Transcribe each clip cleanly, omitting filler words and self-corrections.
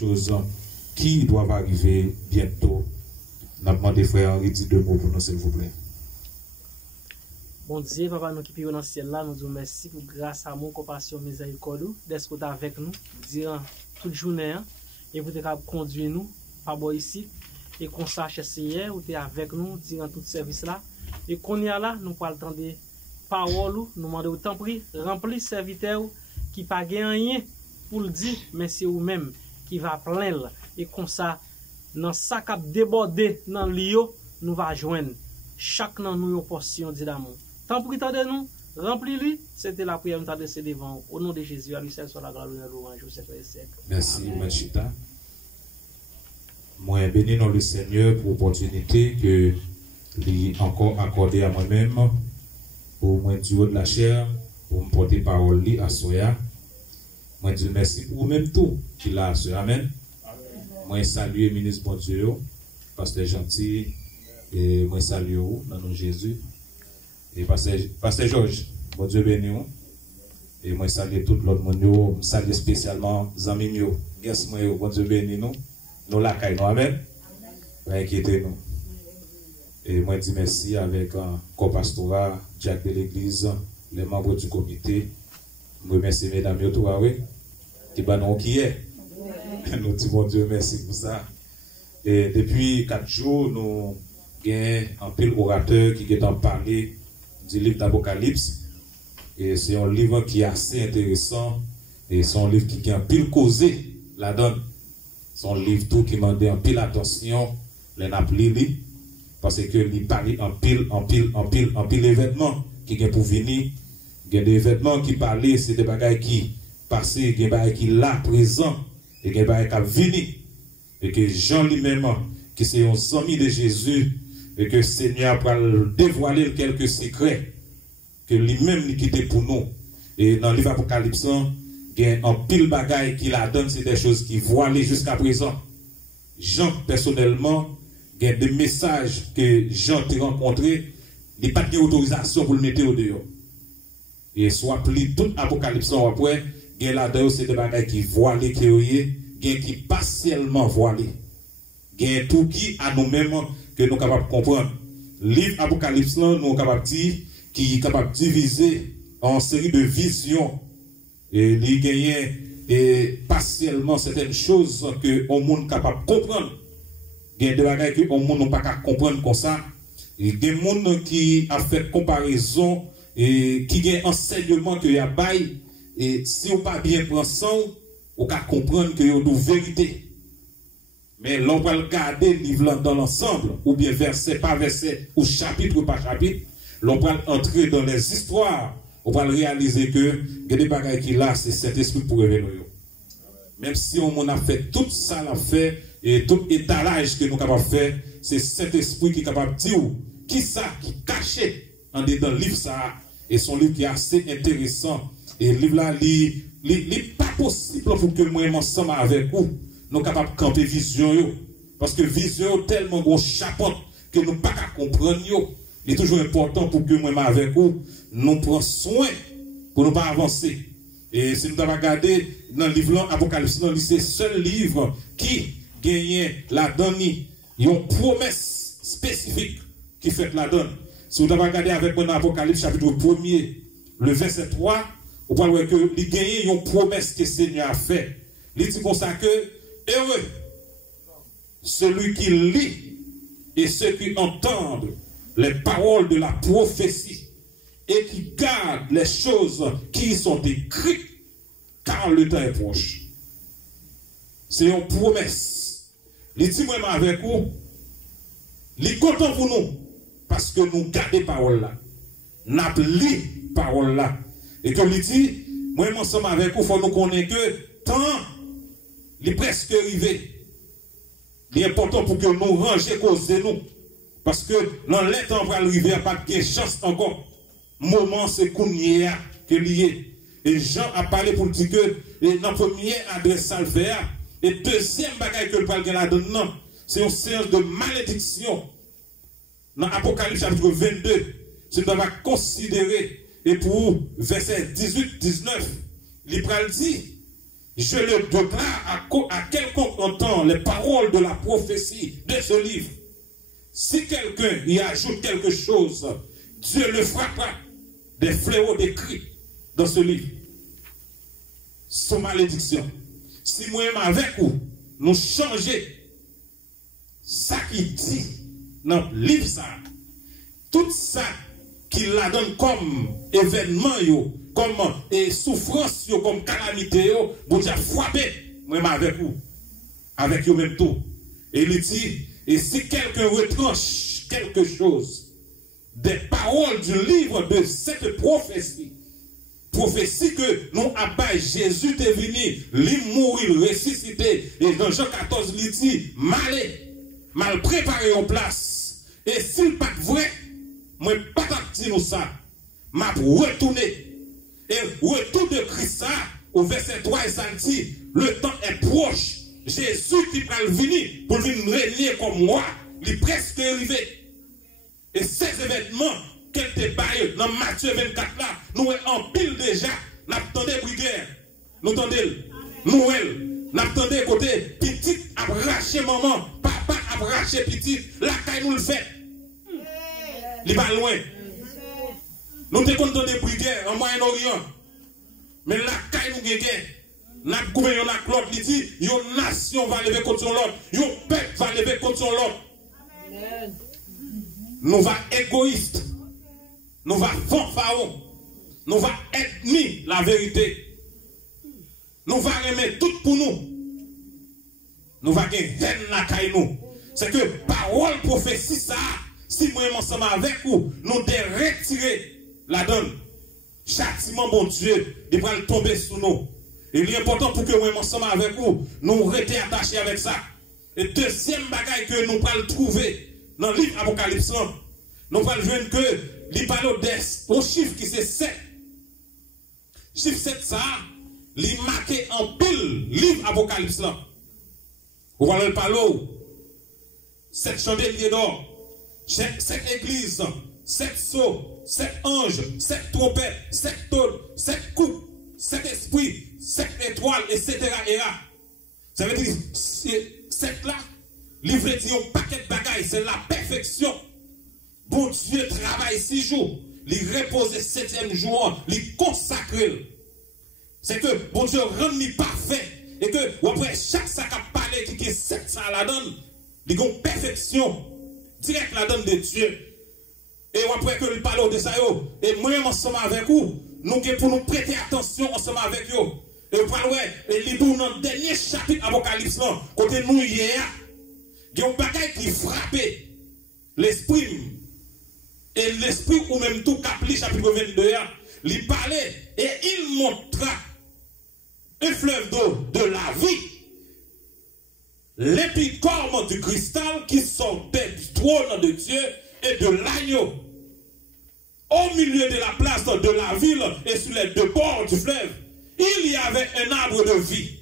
choses qui doivent arriver bientôt. Nous demandons frère Henri dit 2 mots pour nous, s'il vous plaît. Bon Dieu, papa, nous qui vivons dans le ciel là, nous disons merci pour grâce à mon compassion, miséricorde, d'être avec nous durant toute journée, et vous êtes conduire nous, par bon ici, et qu'on sache Seigneur, vous êtes avec nous durant tout service là, et qu'on y a là, nous parlons de paroles, nous demandons autant pris, remplis serviteur qui pas rien pour le dire, mais c'est vous-même qui va plaindre, et comme ça, dans ça qui a débordé dans l'io, nous va joindre chaque dans nous une portion d'amour. Tant pis de nous, remplis-lui. C'était la prière nous adressée devant. Au nom de Jésus, à lui seul soit la gloire et louange. Merci, Machita. Moi, béni dans le Seigneur pour l'opportunité que lui encore accordé à moi-même pour moi du haut de la chair, pour me porter parole à Soya. Moi, dis merci pour vous-même tout qu'il a à Soya. Amen. Moi, salue le ministre bon Dieu, pasteur gentil, et moi, salue vous dans le nom de Jésus. Et pasteur Georges, bon Dieu béni. Et moi, salue tout l'autre monde, je salue spécialement Zamim, yes, moi, bon Dieu béni nous. Nous la caille, nous, amen. Pas inquiétez nous. Et moi, dis merci avec un co-pastorat, Jack de l'église, les membres du comité. Je remercie mesdames et tout, oui. Qui banon qui est. Nous disons bon Dieu merci pour ça. Et depuis 4 jours, nous avons un pile orateur qui est en parler du livre d'Apocalypse. Et c'est un livre qui est assez intéressant. Et c'est un livre qui a un pile causé la donne. C'est un livre tout qui m'a dit en pile attention, les napoli, parce que il parle en pile événements qui est pour venir. Il y a des événements qui parlent, c'est des bagages qui passent, des bagages qui là présent, et des bagages qui venir. Et que Jean lui-même, qui c'est un ami de Jésus, et que le Seigneur va dévoiler quelques secrets que lui-même qui était pour nous. Et dans le livre Apocalypse, il y a un pile bagaille qui la donne, c'est des choses qui voilées jusqu'à présent. Jean, personnellement, il y a des messages que Jean t'a rencontrés, il n'y a pas d'autorisation pour le mettre au dehors. Et soit pli tout Apocalypse après, il y a là-dedans, c'est des bagailles qui voilées, qui partiellement voilées. Il y a tout qui à nous-mêmes que nous sommes capables de comprendre. Le livre Apocalypse, nous sommes capables de dire, qui est capable de diviser en série de visions. Et il gagne partiellement certaines choses que on monde capable de comprendre. Il y a des bagages que on monde n'a pas qu'à comprendre comme ça. Il y a des gens qui a fait comparaison et qui a enseignement que y a bail et si on pas bien prendre ça, on peut comprendre que y a une vérité. Mais l'on va regarder le livre dans l'ensemble ou bien verset par verset ou chapitre par chapitre, l'on va entrer dans les histoires. On va réaliser que il y a des bagages qui là, c'est cet esprit pour révéler. Même si on a fait tout ça, l'a fait, et tout étalage que nous avons fait, c'est cet esprit qui est capable de dire qui ça, qui caché en dedans le livre ça, et son livre qui est assez intéressant. Et le livre là, il n'est pas possible pour que moi, ensemble avec vous, nous sommes capables de camper vision. Parce que vision est tellement gros chapeau que nous ne pouvons pas comprendre. Il est toujours important pour que moi, avec vous, nous prenions soin pour ne pas avancer. Et si nous avons regardé dans le livre Apocalypse, c'est le seul livre qui gagne la donne, il y a une promesse spécifique qui fait la donne. Si vous avez regardé avec moi dans Apocalypse chapitre 1er, le verset 3, vous voyez que il gagne une promesse que le Seigneur a fait. Il dit comme ça que heureux celui qui lit et ceux qui entendent les paroles de la prophétie et qui gardent les choses qui sont écrites, car le temps est proche. C'est une promesse. Il dit moi avec vous, il est content pour nous, parce que nous gardons parole là. Nous lisons parole là. Et comme il dit, moi ensemble avec vous, il faut nous connaître que temps est presque arrivé. Il est important pour que nous rangions cause de nous. Parce que dans les temps pour arriver, il n'y a pas de chance encore. Moment, c'est qu'on y est que lié. Et Jean a parlé pour dire que dans la première adresse à le faire, et deuxième bagage que le parle là-dedans, c'est une séance de malédiction. Dans Apocalypse chapitre 22, si nous avons considéré, et pour verset 18-19, il dit, je le déclare à quelconque dans les paroles de la prophétie de ce livre. Si quelqu'un y ajoute quelque chose, Dieu le frappera des fléaux décrits dans ce livre. Son malédiction. Si moi-même avec vous, nous changer ça qui dit dans le livre ça, tout ça qu'il la donne comme événement, comme souffrance, comme calamité, vous avez frappé, moi avec vous, avec vous même tout. Et il dit, et si quelqu'un retranche quelque chose des paroles du livre de cette prophétie que nous avons, Jésus est venu, il mourir, il ressuscité, et dans Jean 14, il dit, mal préparé en place. Et s'il n'est pas vrai, moi, pas dit nous ça, m'a retourné. Et retour de Christ, au verset 3, et ça dit, le temps est proche. Jésus qui va venir pour venir régner comme moi, il est presque arrivé. Et ces événements qu'elle te baille dans Matthieu 24 là, nous en pile déjà, nous attendons prière. Nous attendons Noël. Nous attendons côté petit arraché maman, papa arraché petit, la caille nous le fait. Il va loin. Nous te contents de prière en Moyen-Orient. Mais la caille nous gagne. Notre gouvernement, l'autre, il dit, une nation va lever contre l'autre, un peuple va lever contre l'autre. Nous va égoïstes, nous va fanfarons, nous va ethnie la vérité. Nous va remettre tout pour nous. Nous va gagner la caille nous. C'est que parole prophétie ça, si moi ensemble avec vous, nous devons retirer la donne. Châtiment bon Dieu, il va tomber sur nous. Il est important pour que nous ensemble avec vous, nous restions attachés avec ça. Et deuxième bagaille que nous allons trouver dans le livre Apocalypse, nous allons voir que il parle au chiffre qui c'est 7. Chiffre 7 ça, il marqué en pile livre Apocalypse. Vous allez parler 7 chandeliers d'or, 7 églises, 7 sceaux, 7 anges, 7 trompettes, 7 tonnes, 7 coupes, 7 esprits, 7 étoiles, etc. Ça veut dire, 7 là, livre dit un paquet de bagailles, c'est la perfection. Bon Dieu travaille 6 jours, il repose le 7e jour, il consacre. C'est que bon Dieu rend parfait. Et que après chaque sac à parler qui est 7 ça la donne, il y a une perfection. Direct la donne de Dieu. Et après que il parle de ça, et moi-même ensemble avec vous, nous pour nous prêter attention ensemble avec vous. Et vous parlez, et il dans le dernier chapitre Apocalypse, côté nous hier, il y a un bagage qui frappe l'esprit. Et l'esprit ou même tout Capli chapitre 22, il parlait et il montra un fleuve d'eau de la vie. L'épicorme du cristal qui sortait du trône de Dieu et de l'agneau. Au milieu de la place de la ville et sur les deux bords du fleuve, il y avait un arbre de vie.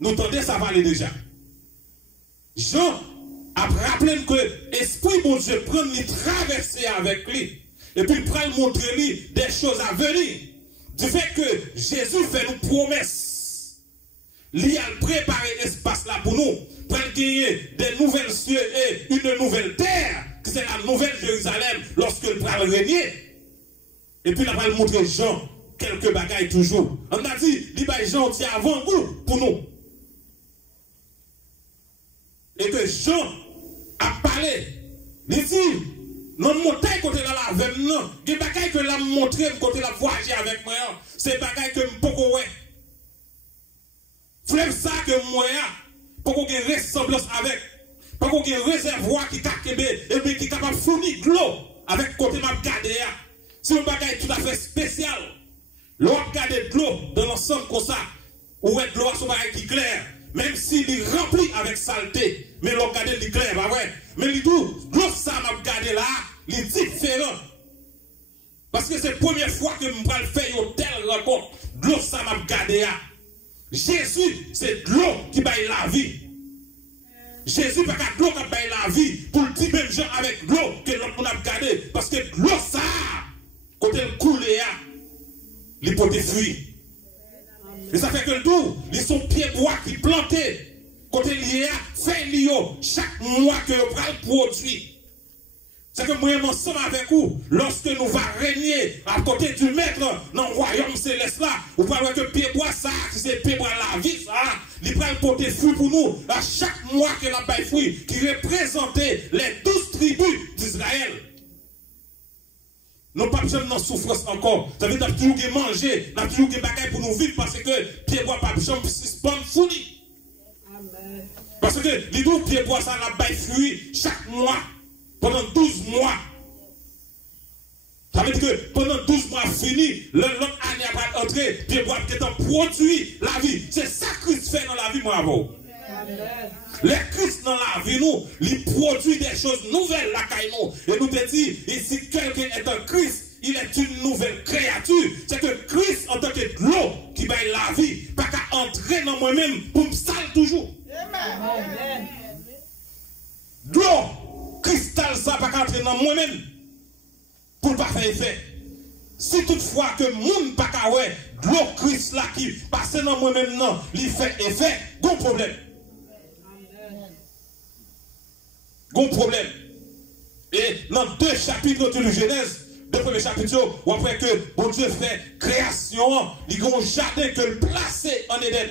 Nous entendez ça parler déjà. Jean a rappelé que l'Esprit bon Dieu prend lui traverser avec lui. Et puis il prend montrer lui des choses à venir. Du fait que Jésus fait une promesse. Il a préparé l'espace là pour nous. Pour gagner des nouvelles cieux et une nouvelle terre. C'est la nouvelle Jérusalem lorsque il va régner. Et puis il va montrer Jean quelques bagailles toujours. On a dit, Jean tient avant goût pour nous. Et que Jean a parlé. Il dit, non, montagne côté là la veine, non. Des bagailles que l'a montré côté la voyager avec moi. C'est bagailles que m'poko ouais. Fleuve ça que moi, pour qu'on ait ressemblance avec. Pour qu'on ait réservoir qui kakebe et puis qui capable fournir de l'eau avec côté m'a gardé. C'est un bagaille tout à fait spécial. L'eau a gardé de l'eau dans l'ensemble comme ça. Ou est de l'eau à son bagaille qui clair. Même s'il est rempli avec saleté, mais l'eau gardé est clair, pas vrai? Mais l'eau ça m'a gardé là, il est différent. Parce que c'est la première fois que je vais faire une telle rencontre. L'eau ça m'a gardé là. Jésus, c'est l'eau qui baille la vie. Jésus pas de l'eau qui baille la vie pour le dire même gens avec l'eau que l'on a gardé. Parce que l'eau ça, quand elle coule, il peut te fuir. Et ça fait que le tout, ils sont pieds bois qui plantés. Côté lié, fait lio, chaque mois que vous prenez le produit. C'est que moi, ensemble avec vous, lorsque nous va régner à côté du maître dans le royaume céleste là, vous parlez que pied bois ça, c'est pied bois la vie, ça, il prend le porter fruit pour nous, à chaque mois que la baille fruit, qui représentait les 12 tribus d'Israël. Nous pas besoin de souffrance encore. Ça veut dire que nous avons toujours manger, nous avons toujours des bagages pour nous vivre parce que pied bois pas besoin de suspendre fourni. Parce que les 12 pieds bois ça la baille fruit chaque mois. Pendant 12 mois. Ça veut dire que pendant 12 mois fini, l'autre année va entrer, puis bois qui est un produit la vie. C'est ça que Christ fait dans la vie, moi, avant. Les Christ dans la vie, nous, il produit des choses nouvelles, la caille nous. Et nous te dit, et si quelqu'un est un Christ, il est une nouvelle créature. C'est que Christ, en tant que l'eau qui baille la vie, pas qu'à entrer dans moi-même pour me saler toujours. Amen. L'eau. Cristal ça pas entrer dans moi-même pour pas faire effet. Si toutefois que moun pas ka ouais l'eau Christ là qui passe dans moi-même non, il fait effet, gon problème. Gon problème. Et dans 2 chapitres de Genèse, 2 premiers chapitres, où après que bon Dieu fait création, il y a un jardin que le placer en Éden.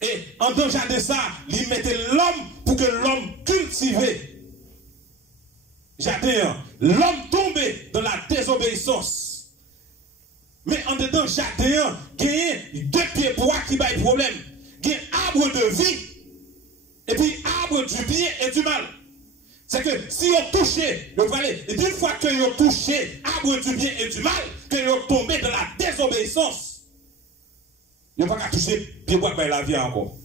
Et en dans jardin ça, il mettait l'homme pour que l'homme cultive. Jardin, l'homme tombé dans la désobéissance. Mais en dedans, jardin, il y a 2 pieds bois qui baillent problème. Il y a arbre de vie, et puis arbre du bien et du mal. C'est que si on touché, vous allez, et d'une fois que vous touché arbre du bien et du mal, que vous tombé dans la désobéissance, vous n'avez pas qu'à toucher pied bois par la vie encore.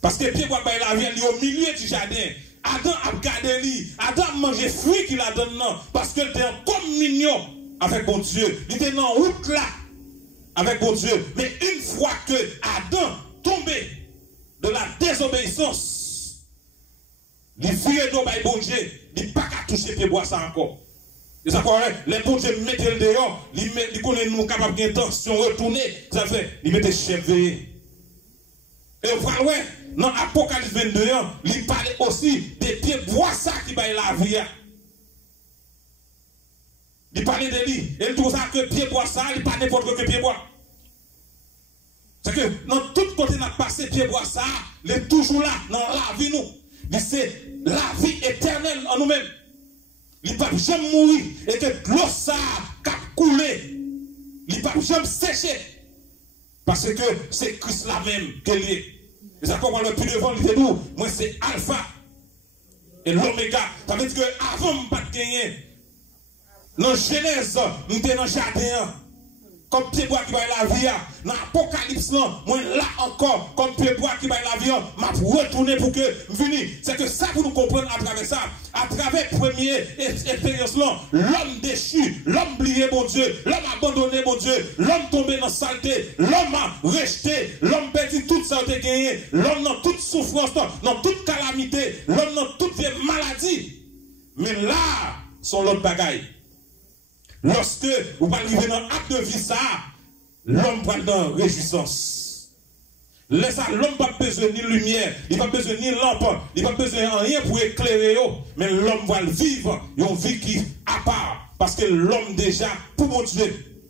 Parce que pied bois par la vie, il est au milieu du jardin. Adam a gardé lui. Adam mange fruit qu'il a donné non. Parce qu'il était en communion avec bon Dieu. Il était en route là avec bon Dieu. Mais une fois que Adam tombé de la désobéissance, il vire d'eau par bon Dieu. Il n'a pas qu'à toucher les bois ça encore. Et ça quoi, les bon Dieu mettent le dehors. Il connaît nous capables d'intention retourner. Ça fait, il mettait chef veillé. Et voilà, ouais. Dans Apocalypse 22, il parlait aussi des pieds bois ça qui baillent la vie. Il parlait de lui. Et il trouve ça que pieds bois ça, il parle n'importe quel pied bois. C'est que dans tout côté n'a passé pieds bois ça, il est toujours là, dans la vie nous. C'est la vie éternelle en nous-mêmes. Il ne peut jamais mourir. Et que l'eau ça a coulé. Il ne peut jamais sécher. Parce que c'est Christ là même qu'il est. Et ça comprend le plus devant, il dit nous, moi c'est Alpha et l'Oméga. Ça veut dire que avant de ne pas gagner, dans Genèse, nous étions dans le jardin, comme pied bois qui va la vie. Dans l'Apocalypse, moi là encore, comme pied bois qui va la vie, je vais retourner pour que venir. C'est que ça pour nous comprendre à travers ça. À travers la première expérience, l'homme déchu, l'homme oublié mon Dieu, l'homme abandonné mon Dieu, l'homme tombé dans la saleté, l'homme a rejeté, l'homme perdu toute sa gagné, l'homme dans toute souffrance, dans toute calamité, l'homme dans toute maladie. Mais là, sont l'autre bagaille. Lorsque vous arrivez dans l'acte de vie, ça, l'homme va dans la réjouissance. L'homme n'a pas besoin ni lumière, il n'a pas besoin ni lampe, il n'a pas besoin de rien pour éclairer. Mais l'homme va vivre une vie qui à part. Parce que l'homme déjà, pour mon Dieu,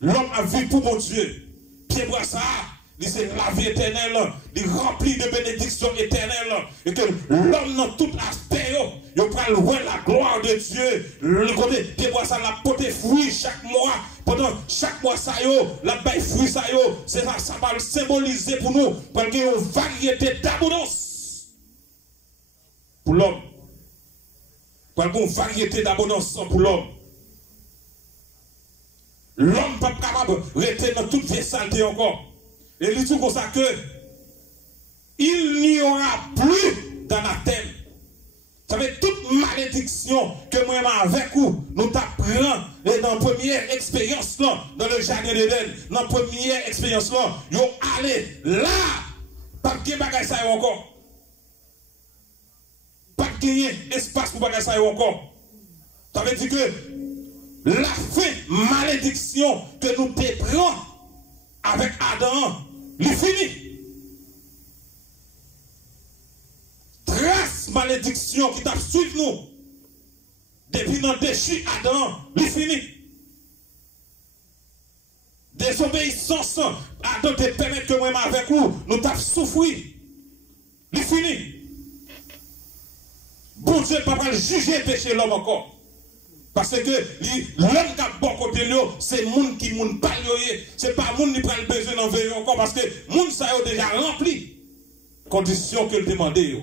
l'homme a vu pour mon Dieu. Pierre bois ça, c'est la vie éternelle, il remplit de bénédictions éternelles. Et que l'homme dans tout aspect, il prend la gloire de Dieu. Le côté, Pierre bois ça, la portée fruit chaque mois. Pendant chaque mois, ça la baille fruit, ça va le symboliser pour nous. Parce qu'il y a une variété d'abondance pour l'homme. Parce qu'il y a une variété d'abondance pour l'homme. L'homme n'est pas capable de rester dans toute vieille saleté encore. Et il dit comme ça que il n'y aura plus d'anathème. Ça veut dire toute malédiction que moi avec vous, nous t'apprenons et dans la première expérience là, dans le jardin d'Éden, dans la première expérience là, vous allez là, pas de bagage ça encore. Pas de gagner espace pour bagage ça encore. Ça veut dire que la fin malédiction que nous te prenons avec Adam, il finit. Trace malédiction qui t'a suivi nous depuis notre déchu Adam, il finit. Désobéissance, Adam te permet que moi avec vous, nous t'avons souffri. Il finit. Bon Dieu, papa, juger péché l'homme encore. Parce que l'homme qui a bon côté de c'est le monde qui ne pas c'est pas le monde qui prend le besoin d'en veiller encore parce que le monde ça a déjà rempli conditions que le demandait.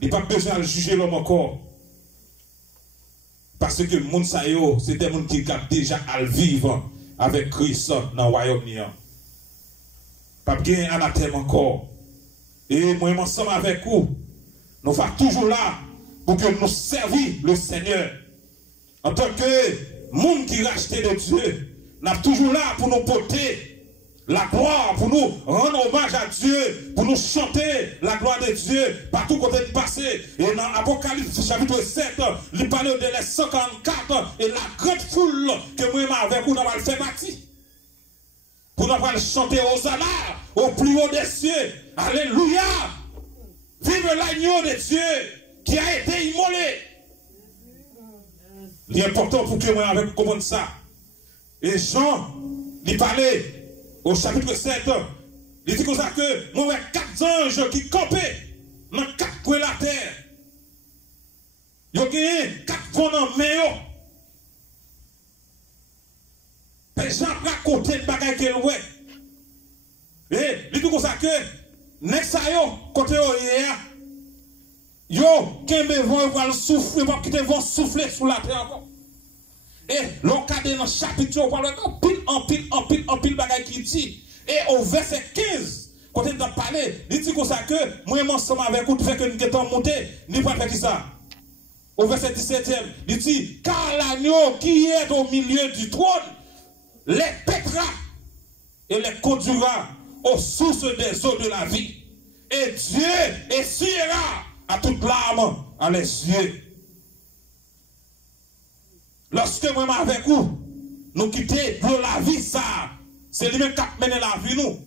Il n'y a pas besoin de juger l'homme encore. Parce que le monde ça c'est des gens qui ont déjà à vivre avec Christ dans le royaume. Pas bien anathème encore. Et moi, ensemble avec vous, nous sommes toujours là pour que nous servions le Seigneur. En tant que monde qui racheté de Dieu, nous sommes toujours là pour nous porter la gloire, pour nous rendre hommage à Dieu, pour nous chanter la gloire de Dieu partout côté de passé. Et dans Apocalypse chapitre 7, il parle de les 144 et la grande foule que moi avec vous, nous allons faire partie. Pour nous allons chanter Hosanna au plus haut des cieux. Alléluia! Vive l'agneau de Dieu qui a été immolé. Il est important pour que moi avec vous comprenions ça. Et Jean, il parlait au chapitre 7, il dit comme ça que moi, j'ai 4 anges qui campaient dans 4 coins de la terre. Ils ont gagné 4 vents dans le main. Les gens racontent le bagage qu'elle ouais. Et il dit comme ça que, next yo, côté yo, kembe vent va souffler, pas quitter vent souffler sur la terre encore. Et l'encadré dans le chapitre, on parle en pile bagage qui dit. Et au verset 15, quand il a parlé, il dit comme ça que, moi, ensemble avec vous, tout fait que nous sommes montés, nous pas faire ça. Au verset 17e, il dit, car l'agneau qui est au milieu du trône, les pètera et les conduira aux sources des eaux de la vie. Et Dieu essuiera à toute larme à les yeux. Lorsque moi avec vous, nous quittons pour la vie, ça, c'est lui-même qui a mené la vie nous.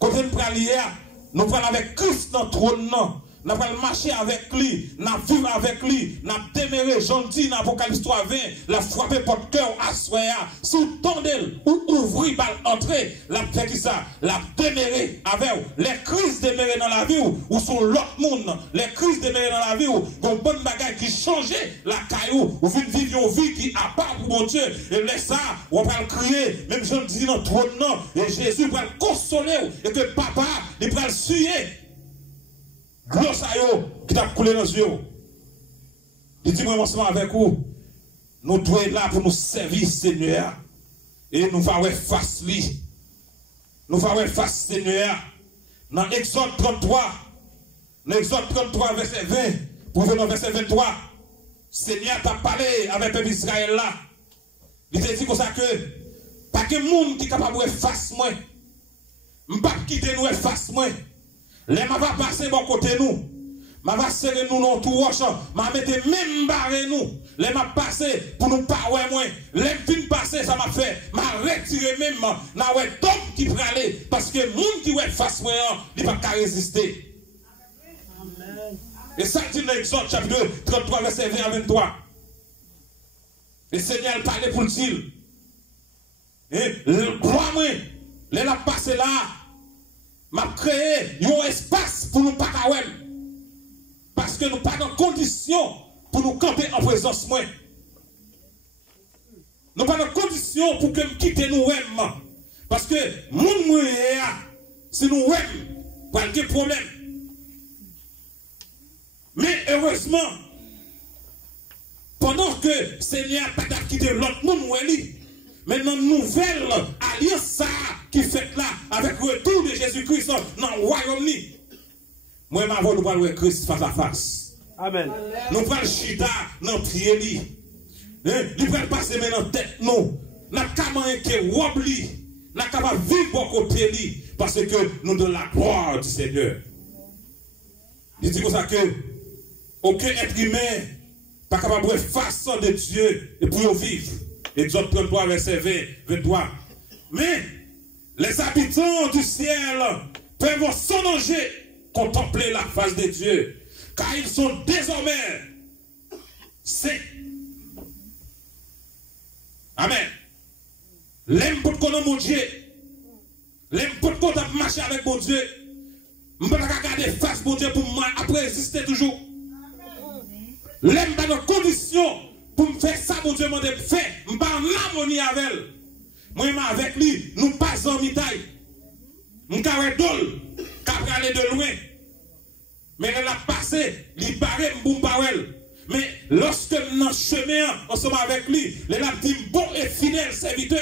Quand nous prenons avec Christ dans le trône, nous allons marcher avec lui, nous allons vivre avec lui, nous allons demeurer gentil dans l'Apocalypse 3:20, la frapper porte cœur à soya, sous tondel ou ouvrir par l'entrée, la fait qui ça, la demeurer avec les crises demeurer dans la vie ou sur l'autre monde, les crises demeurer dans la vie ou une bonne bagaille qui changeait la caillou, ou une vie qui a part pour mon Dieu, et laisse ça, on va le crier, même je le dis dans le trône, et Jésus va le consoler, et que papa, il va le suyer. Gloire qui t'a coulé dans les yeux. Il dit, moi, ensemble avec vous, nous devons être là pour nous servir, Seigneur. Et nous allons face lui. Nous allons face Seigneur. Dans Exode 33, verset 20, pour venir dans verset 23, Seigneur t'a parlé avec le peuple Israël là. Il t'a dit comme ça que, pas que monde qui est capable de face moi. Je ne vais pas quitter nous face moi. Les ma va passer bon côté nous. Ma va serrer nous dans tout roche. Ma mette même barrer nous. Les ma passer pour nous pas ouais moins. Les fin passer ça m'a fait. Ma retirer même na ouais top qui praler parce que monde qui ouais face moi, il pas résister. Amen. Et ça dit dans Exode chapitre 33 verset 20 à 23. Et Seigneur parlait pour le dire. Et crois-moi, les la passer là. M'a créé un espace pour nous pas parce que nous pas dans condition pour nous camper en présence moi. Nous pas dans condition pour que nous quitter nous même parce que moun moi si nous même pas de problème. Mais heureusement pendant que Seigneur pas quitté l'autre monde lui. Maintenant, nouvelle alliance qui fait là avec le retour de Jésus-Christ dans le royaume. Moi, ma voix, nous parlons de Christ face à face. Amen. Nous parlons de Chita dans le pied. Nous parlons passer dans la tête. Nous n'avons qu'à manquer Wobli. Nous n'avons qu'à vivre au côté parce que nous avons la gloire du Seigneur. Il dit comme ça que aucun être humain pas capable de face de Dieu et pour vivre. Exode 33, verset 20, 23. Mais les habitants du ciel peuvent sans danger contempler la face de Dieu, car ils sont désormais saints. Amen. L'aime pour connaître mon Dieu. L'aime pour qu'on marcher avec mon Dieu. Je ne peux pas regarder face mon Dieu pour moi après exister toujours. L'aime pas de conditions pour me faire ça, mon Dieu m'a fait. Je ne pas en harmonie avec elle. Moi, avec lui, nous passons en mitaille. Je ne pas d'ol, qu'après aller de loin. Mais elle a passé, il paraît, je ne mais lorsque nous sommes chemin ensemble avec lui, elle a dit bon et fidèle serviteur.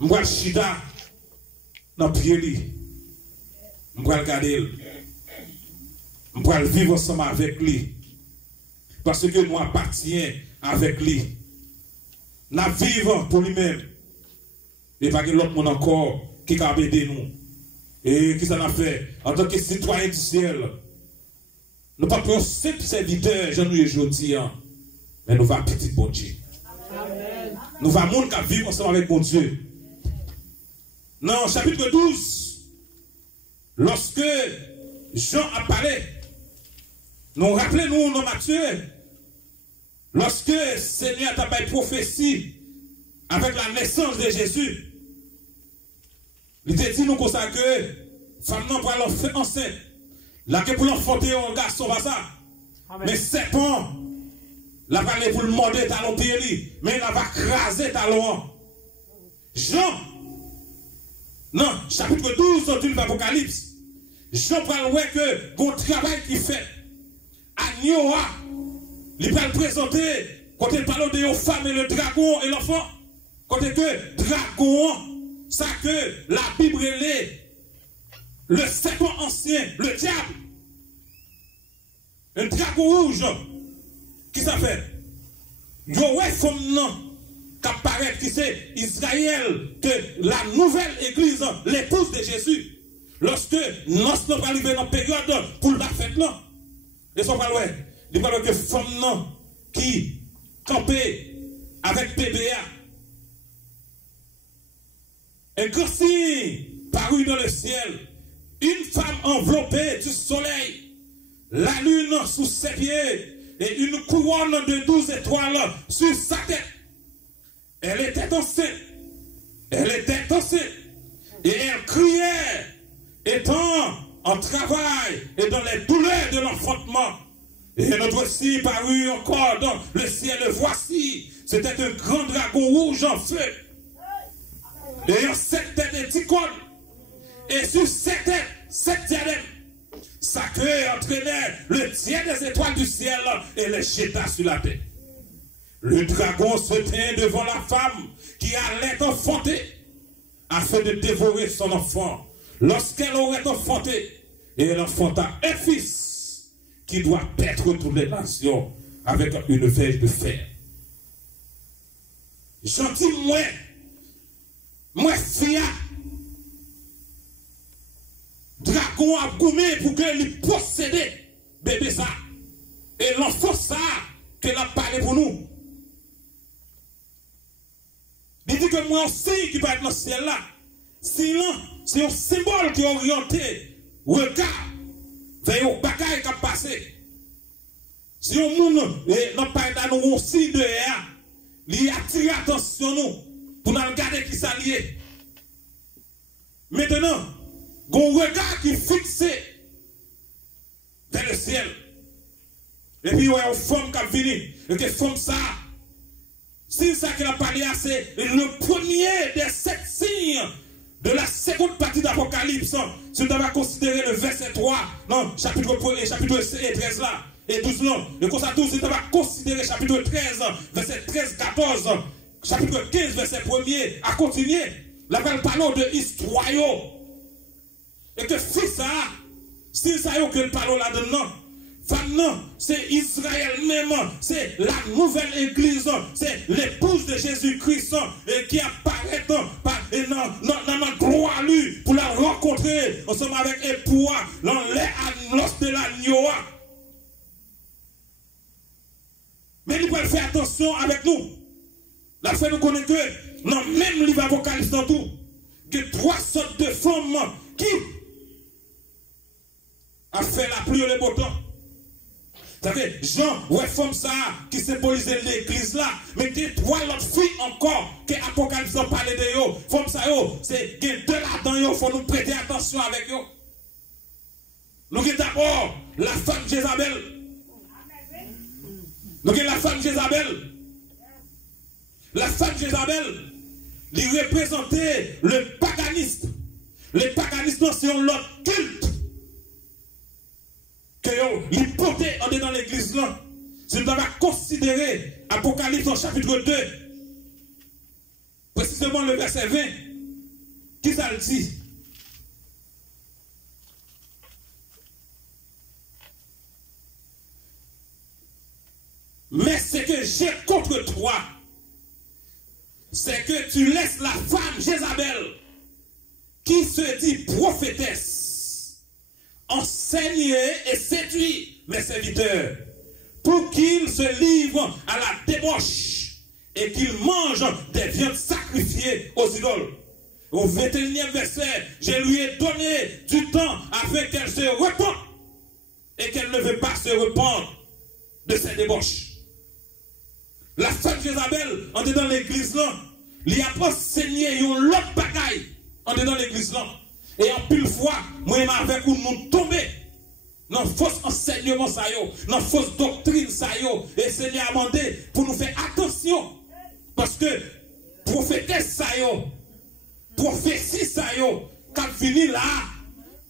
Je vais chita dans pied lui. Je vais regarder. Je vais vivre ensemble avec lui. Parce que nous appartiens avec lui. Nous vivons pour lui-même. Et pas que l'autre monde encore qui a aidé nous. Et qui ça a fait en tant que citoyen du ciel. Nous ne sommes pas un simple serviteur, j'en ai aujourd'hui, mais nous allons petit bon Dieu. Nous allons vivre ensemble avec bon Dieu. Dans chapitre 12, lorsque Jean a parlé, nous rappelons-nous dans Matthieu, lorsque le Seigneur a fait prophétie avec la naissance de Jésus, il a dit nous comme ça que femme non pour l'enfant enceinte, là que pour l'enfanter un garçon va ça. Mais serpent, là va aller pour le morder talon pied, mais il va craser talon. Jean, non, chapitre 12 de l'Apocalypse, Jean parle que bon travail qui fait à Nioa, il va le présenter quand il parle de femme et le dragon et l'enfant. Quand que dragon, ça que la Bible est le serpent ancien, le diable, un dragon rouge, qui ça fait? Yoé femme non, qui apparaît, qui c'est Israël, que la nouvelle église, l'épouse de Jésus, lorsque nous sommes arrivés dans la période pour la fête là, et ça va ouais, il parle que femme non, qui campait avec PBA, un grand signe paru dans le ciel, une femme enveloppée du soleil, la lune sous ses pieds et une couronne de 12 étoiles sur sa tête. Elle était enceinte. Elle était enceinte. Et elle criait, étant en travail et dans les douleurs de l'enfantement. Et notre signe parut encore dans le ciel. Voici, c'était un grand dragon rouge en feu. Ayant 7 têtes et 10 cornes. Et sur 7 têtes, 7 diadèmes. Sa queue entraînait le tiers des étoiles du ciel et les jeta sur la tête. Le dragon se tint devant la femme qui allait enfanter afin de dévorer son enfant. Lorsqu'elle aurait enfanté, et elle enfanta un fils qui doit paître toutes les nations avec une verge de fer. Gentil moi fia, dragon a goumé pour qu'il possède bébé ça. Et l'enfant ça, qu'elle a parlé pour nous. Il dit que moi aussi qui va être dans ce ciel là, c'est un symbole qui est orienté, regard, vers le bagaille qui a passé. Si on monde n'a pas dans nous aussi de il attire attention nous pour nous regarder qui s'allie. Maintenant, un regard qui est fixé vers le ciel. Et puis, il y a une femme qui a venu. Et que femme ça, c'est ça qu'elle a parlé, c'est le premier des 7 signes de la seconde partie d'Apocalypse. Si on va considérer le verset 3, non, chapitre 13 là, et 12 non. Et comme ça, si on va considérer chapitre 13, verset 13, 14, chapitre 15, verset 1er, à continuer. Là, elle parle de histoire. Et que fils ça, si ça y est que le parle là-dedans, non, c'est Israël même, c'est la nouvelle église, c'est l'épouse de Jésus-Christ qui apparaît dans la gloire lui pour la rencontrer ensemble avec l'époux dans l'os de l'agneau. fait nous connaître que, non, même livre Apocalypse dans tout, que 3 sortes de femmes qui a fait la pluie et le beau temps. C'est-à-dire, Jean, ouais, femme ça, qui symbolisait l'église là, mais il y a 3 autres filles encore, que Apocalypse a parlé de eux. Femme ça, c'est qu'il y a 2 là-dedans, il faut nous prêter attention avec eux. Nous avons d'abord la femme Jézabel. Nous avons la femme Jézabel. La femme Jézabel, il représentait le paganisme. Les paganistes, c'est un autre culte. Que ils portaient en dans l'église là. Si nous avons considéré Apocalypse en chapitre 2, précisément le verset 20, qui ça le dit? Mais ce que j'ai contre toi, c'est que tu laisses la femme Jézabel, qui se dit prophétesse, enseigner et séduire mes serviteurs, pour qu'ils se livrent à la débauche et qu'ils mangent des viandes sacrifiées aux idoles. Au 21e verset, je lui ai donné du temps afin qu'elle se repente et qu'elle ne veut pas se rependre de ses débauches. La femme Jézabel, en dedans l'église là, il y a pas enseigné une autre bagaille en dedans l'église là. Et en pile fois, moi avec nous tomber dans faux enseignement ça yo, dans fausse doctrine ça yo, et Seigneur a demandé pour nous faire attention parce que prophétesse ça yo, prophétie ça yo, quand fini là,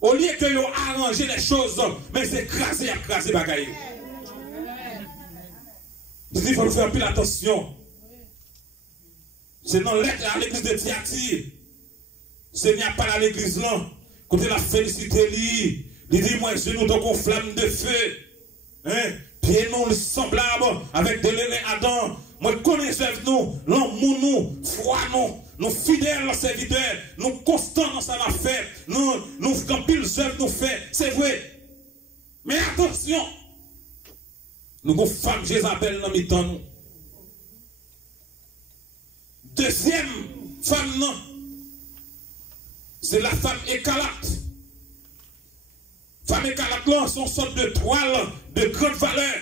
au lieu que yo arranger les choses, mais c'est craser bagaille. Il faut nous faire plus attention. C'est dans l'être à l'église de Thyatire. Seigneur parle à l'église là. Côté la félicité lui. Il dit moi je nous donc une flamme de feu. Hein? Pieds nous semblables avec de l'airain Adam. Moi connaissez nous, l'amour nous, foi nous fidèles serviteurs, nous constants dans sa affaire, nous quand pile œuvre nous fait, c'est vrai. Mais attention. Nous avons femme Jézabel dans le temps nous. Deuxième femme, non. C'est la femme écarlate. Femme écarlate, là, sont sorte de toile de grande valeur.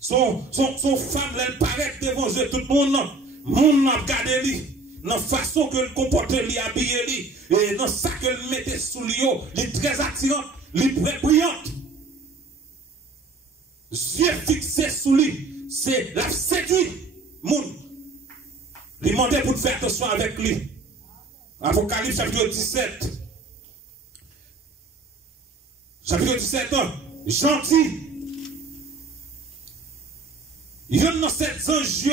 Son femme, elle paraît devant eux, tout le monde. Monde n'a regardé lui. Dans la façon que le comportait, lui habillé lui. Et dans ça que le mettait sous lui, il est très attirant, il est très brillante. Yeux fixés sous lui, c'est la séduit. Moun. Il demandait pour faire attention avec lui. Apocalypse chapitre 17. Chapitre 17, gentil. Il y a dans cette ange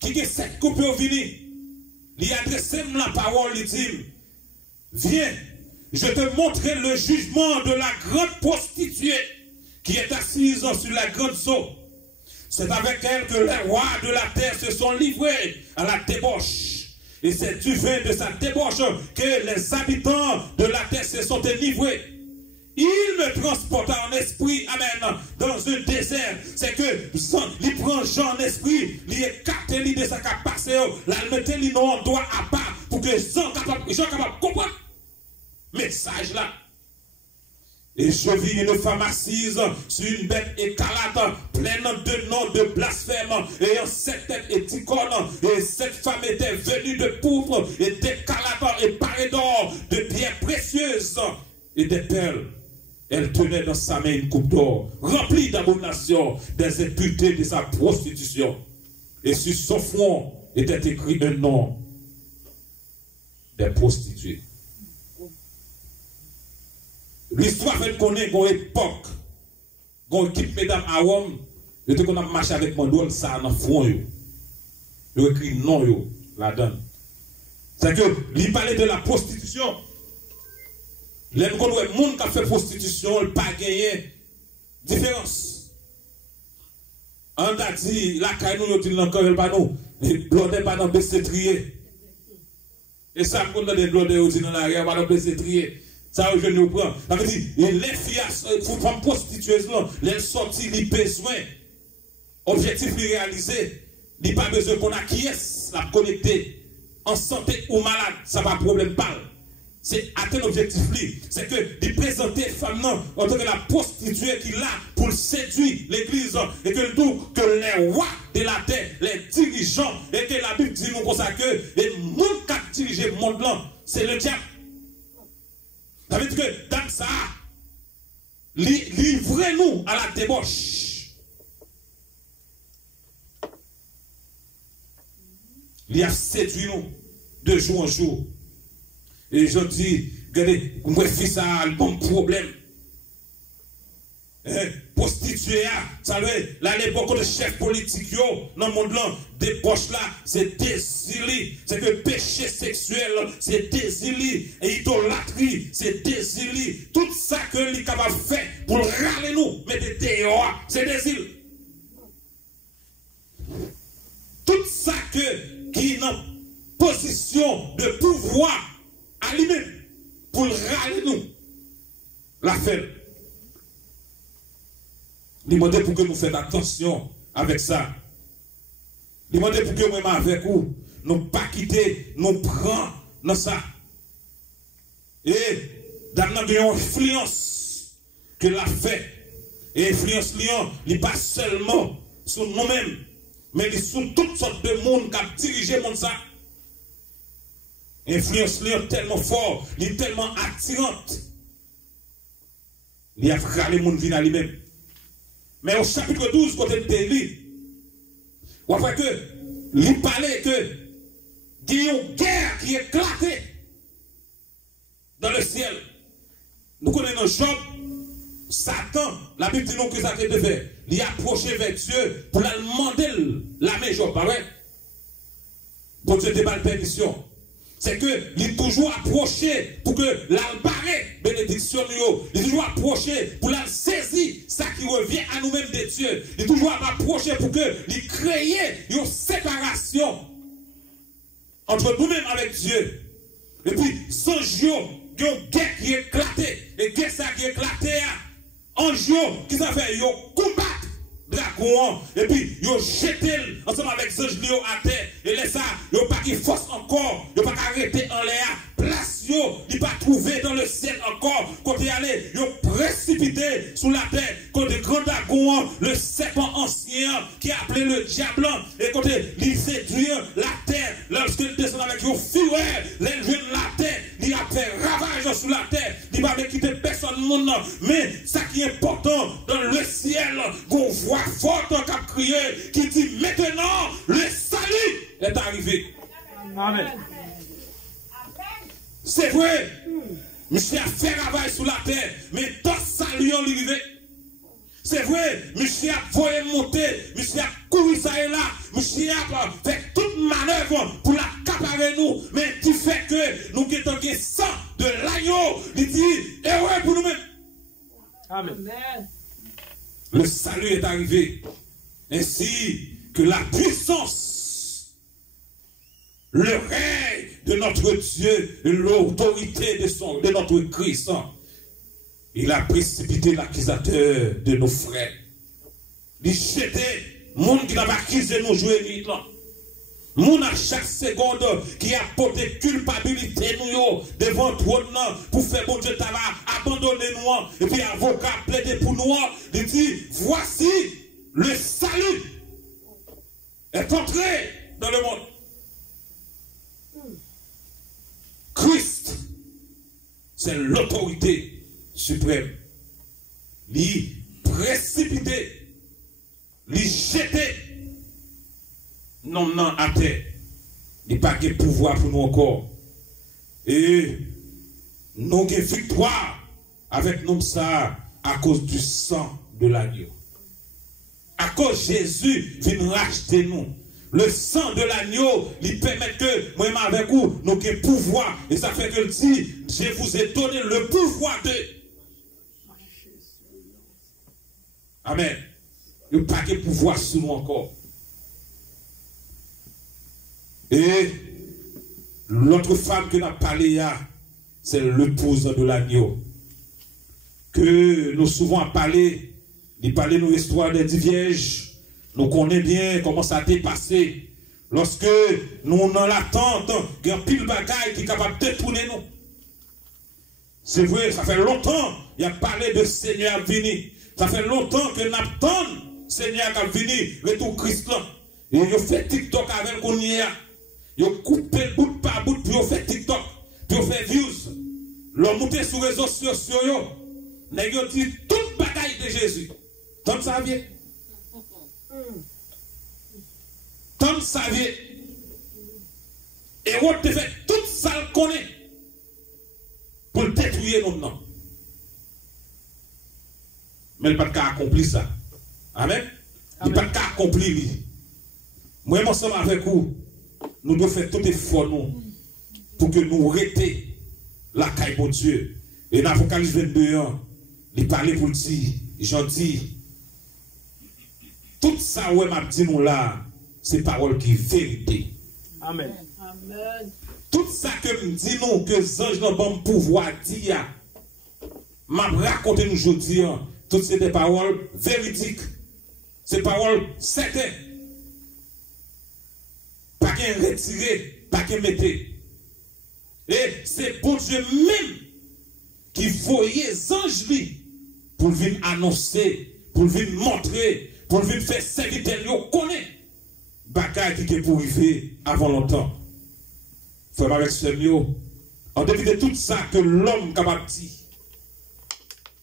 qui a 7 coupes au vini. Il adresse la parole, il dit, viens, je te montrerai le jugement de la grande prostituée qui est assise sur la grande eau. C'est avec elle que les rois de la terre se sont livrés à la débauche. Et c'est du vin de sa débauche que les habitants de la terre se sont livrés. Il me transporta en esprit, amen, dans un désert. C'est que, il prend Jean en esprit, il écarte l'idée de sa capacité, là, il mettait l'idée en doigt à part, pour que Jean capable de comprendre. Message là. Et je vis une femme assise sur une bête écarlate, pleine de noms de blasphème, ayant 7 têtes et 10 cornes. Et cette femme était venue de pourpre et d'écarlate et parée d'or, de pierres précieuses et des perles. Elle tenait dans sa main une coupe d'or, remplie d'abominations, des impuretés de sa prostitution. Et sur son front était écrit un nom des prostituées. L'histoire fait connaître une époque, une équipe mesdames à Rome, je te qu'on a marché avec mon doigt, ça dans le front. Il écrit non là-dedans. C'est que, il parlait de la prostitution. Les gens qui ont fait prostitution, ils n'ont pas gagné différence. On a dit, la caille nous, dit encore, il pas nous, les blondés pas dans le trier. Et ça, quand on a des blondés, dit dans l'arrière, pas dans le trier. Ça, je nous prends. Ça veut dire, les filles, pour prendre prostituées, elles sortent les besoins, objectifs réalisés. Il n'y a pas besoin qu'on acquiesce, la connecter en santé ou malade, ça va problème pas. C'est atteindre l'objectif, c'est que de présenter femme non, en tant que la prostituée qui l'a pour séduire l'église, et que tout, que les rois de la terre, les dirigeants, et que la Bible dit nous comme ça que les monde qui a dirigé le monde là, c'est le diable. Ça veut dire que dans ça, livrez-nous à la débauche. Il a séduit nous de jour en jour. Et je dis, regardez, mon fils a un bon problème. Prostituée, ça veut dire, là, l'époque de chefs politiques, dans le monde là, des poches là, c'est désiré. C'est que péché sexuel, c'est désiré. Et idolâtrie, c'est désiré. Tout ça que l'on est capable de faire pour râler nous, mettre dehors, c'est désiré. Tout ça qui est en position de pouvoir à lui-même pour râler nous, la fait. Il demande pour que nous fassions attention avec ça. Il demande pour que nous avec vous, nous pas quitter, nous prendre dans ça. Et dans notre influence que la fait, et influence Lyon, il n'est pas seulement sur nous-mêmes, mais il est sur toutes sortes de monde qui a dirigé le monde ça. Influence Lyon tellement fort, il est tellement attirante. Il y a râlé le monde vient à lui-même. Mais au chapitre 12, côté de lui, on voit que il parlait que il y a une guerre qui éclatait dans le ciel. Nous connaissons Job, Satan, la Bible dit nous que Satan devait. Il a approché vers Dieu pour lui demander la main Job, pas vrai? Bon Dieu n'a pas de permission. C'est que il est toujours approché pour que l'albaré bénédiction il est toujours approché pour la saisir ça qui revient à nous-mêmes de Dieu. Il est toujours approché pour que il crée une séparation entre nous-mêmes avec Dieu. Et puis sans jour, il y a une guerre qui éclatait. Et guerre ça qui éclatait en jour qui ça fait yo combattre dragon et puis yo jeté ensemble avec ce lion à terre et laisse ça yo pas qui force encore yo pas arrêter en l'air place yo il pas trouvé dans le ciel encore côté aller yo précipité sous la terre côté grand dragon le serpent ancien qui est appelé le diable et côté il séduit la terre lorsqu'il descend avec yo fureur l'élever la terre il a fait ravage sur la terre il va pas quitter personne monde mais ça qui est important dans le ciel qu'on voit forte qui a crié qui dit maintenant le salut est arrivé. Amen. C'est vrai, monsieur a fait travail sur la terre, mais dans salut on arrivé. C'est vrai, monsieur a voyé monter, monsieur a couru ça et là, monsieur a fait toute manœuvre pour l'accaparer nous, mais du fait que nous avons le sang de l'agneau, il dit, et ouais pour nous-mêmes. Amen. Le salut est arrivé, ainsi que la puissance, le règne de notre Dieu, l'autorité de notre Christ. Il a précipité l'accusateur de nos frères. Il jetait le monde qui n'a pas accusé nous jouer vite là. Moun à chaque seconde qui a porté culpabilité nous devant le trône pour faire bon Dieu travail, abandonner nous et puis avocat plaider pour nous, il dit voici le salut est entré dans le monde. Christ, c'est l'autorité suprême. Il précipité, il jeté. Non, à terre. Il n'y a pas de pouvoir pour nous encore. Et nous avons victoire avec nous ça à cause du sang de l'agneau. À cause de Jésus vient racheter nous. Le sang de l'agneau, il permet que, moi avec vous, nous avons pouvoir. Et ça fait que le dit, je vous ai donné le pouvoir de. Amen. Il n'y a pas de pouvoir sur nous encore. Et l'autre femme que nous avons parlé, c'est l'épouse de l'agneau. Que nous souvent parlé, il parlait de l'histoire des 10 vierges, Nous connaissons bien comment ça a passé. Lorsque nous dans l'attente, il y a un pile bagaille qui est capable de détourner nous. C'est vrai, ça fait longtemps qu'il a parlé de Seigneur venir. Ça fait longtemps que nous attendons Seigneur qui venir, retour Christ là. Et il fait TikTok avec qu'on y a. Il coupe bout par bout, puis il fait TikTok, puis il fait views. L'on monte sur les réseaux sociaux, il dit toute bagaille de Jésus. Tom ça vient. Tom ça vient. Et on te fait tout ça le connaît pour détruire nos noms. Mais il n'a pas qu'à accomplir ça. Amen. Il n'a pas qu'à accomplir. Moi, ensemble avec vous, nous devons faire tout effort nous, pour que nous arrêtions la caille de Dieu. Et dans l'Apocalypse 22, il parlait pour dire, gentil. Tout ça, ouais, m'a dit nous là, c'est parole qui est vérité. Amen. Amen. Tout ça que me dit nous, que les anges n'ont pas pouvoir dire, m'a raconté nous aujourd'hui, toutes ces des paroles véridiques. Ces paroles certaines. Pas qu'un retiré, pas qu'un mettre. Et c'est pour Dieu même qui voyait les anges lui pour venir annoncer, pour venir montrer, pour venir faire serviteur, il connaît. Bagaille qui est pour arriver avant longtemps. Frère avec ce mieux, en dépit de tout ça que l'homme capable de dire,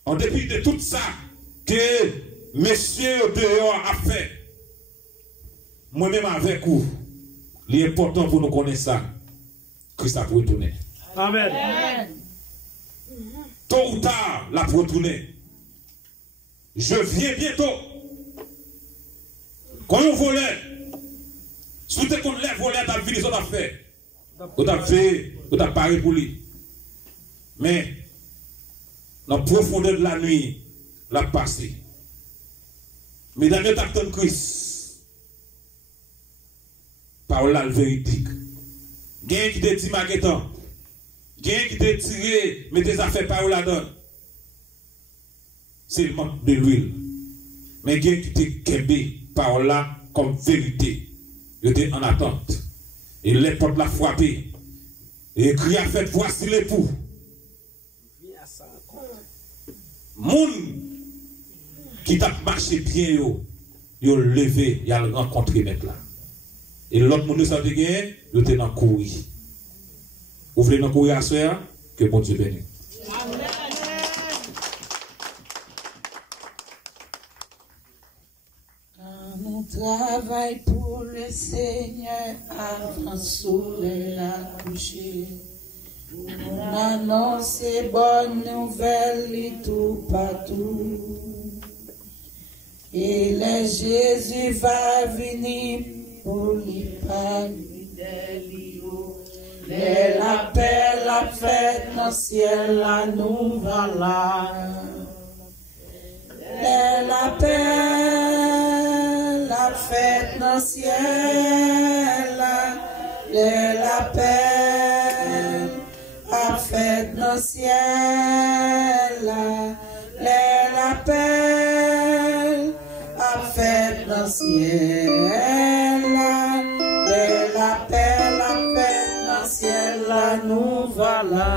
en dépit de tout ça que messieurs dehors a fait, moi-même avec vous, l'important pour nous connaître ça, Christ a retourné. Amen. Tôt ou tard, la retourner. Je viens bientôt. Quand on volait, si tu qu'on lève voler, tu as vu les autres affaires. Tu as fait, tu as parlé pour lui. Mais, dans la profondeur de la nuit, la passé. Mais dans le temps de Christ, parole la véridique. Gain qui te dit maquetant. Gain qui te tiré, mais tes affaires parole la donne. C'est le manque de l'huile. Mais gain qui te kembe parole là comme vérité. Il était en attente. Et les portes l'a frappé. Et crie à fait, voici l'époux. Moun qui t'a marché bien, yo levé, il a rencontré mec là. Et l'autre monde ça te gagne, il était dans courir. Ouvrez dans courir à soi, que bon Dieu bénisse. Amen. Quand on travaille pour le Seigneur avant sauver la coucher. On annonce bonne nouvelle tout partout. Et le Jésus va venir pour lui parler de la paix, la fête dans le ciel, la nous voilà. De la paix, la fête dans le ciel, de la paix, la fête dans le ciel, de la paix, la fête dans le ciel, de la paix, la fête dans le ciel, la nous voilà.